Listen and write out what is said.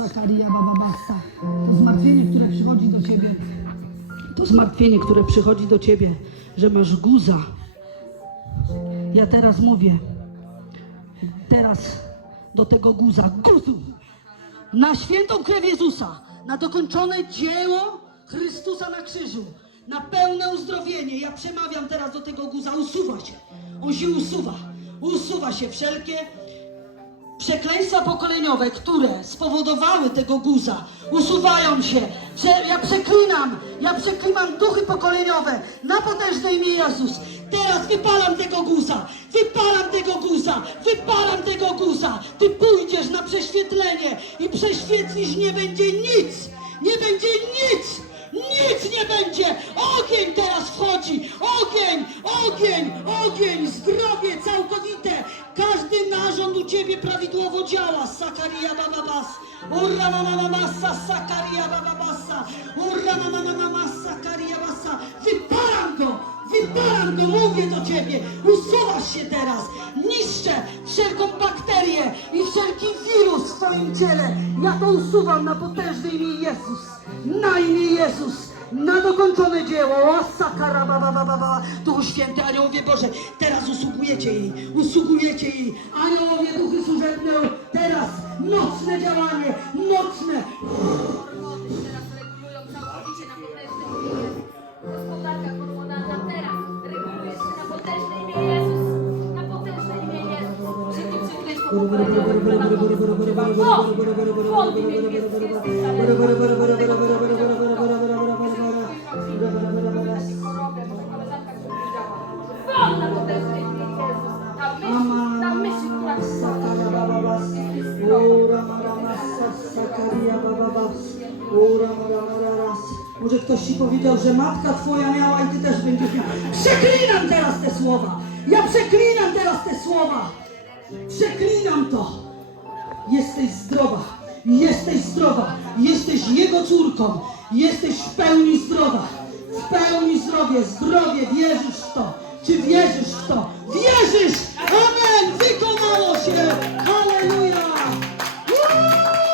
Sakaria Baba Bassa. To zmartwienie, które przychodzi do ciebie. To zmartwienie, które przychodzi do ciebie, że masz guza. Ja teraz mówię. Teraz do tego guza. Guzu! Na świętą krew Jezusa. Na dokończone dzieło Chrystusa na krzyżu. Na pełne uzdrowienie. Ja przemawiam teraz do tego guza. Usuwa się. On się usuwa. Usuwa się wszelkie Przekleństwa pokoleniowe, które spowodowały tego guza, usuwają się. Prze- ja przeklinam, ja przeklinam duchy pokoleniowe na potężne imię Jezus. Teraz wypalam tego guza, wypalam tego guza, wypalam tego guza. Ty pójdziesz na prześwietlenie i prześwietlisz, nie będzie nic, nie będzie nic. Nic nie będzie! Ogień teraz wchodzi! Ogień! Ogień! Ogień! Zdrowie całkowite! Każdy u Ciebie prawidłowo działa! Sakaria bababas! Urra mama! Sakaria bababasa! Urra mama mama Sakaria basa! Wypalam go! Wypalam go! Mówię do Ciebie! Usuwasz się teraz! Niszczę wszelką bakterię i wszelki wirus w Twoim ciele! Ja to usuwam na potężne imię Jezus! Na imię Jezus! Na dokończone dzieło! O, sakara, ba, ba, ba, ba, ba. Duchu Święty, Aniołowie Boże, teraz usługujecie jej, usługujecie jej. Aniołowie, duchy służebne, teraz mocne działanie, mocne. teraz regulują całkowicie na potężne imię Jezus. Gospodarka hormonalna teraz reguluje się na potężne imię Jezus. Na potężne imię Jezus. Wszelkie przekleństwo pokoleniowe, które na to spoczywa. O! Won w imieniu Jezus Sakaria bababa. Ura, ura, ura, Może ktoś ci powiedział, że matka twoja miała i ty też będziesz miał. Przeklinam teraz te słowa. Ja przeklinam teraz te słowa. Przeklinam to. Jesteś zdrowa. Jesteś zdrowa. Jesteś jego córką. Jesteś w pełni zdrowa. W pełni zdrowie. Zdrowie. Wierzysz w to. Czy wierzysz w to?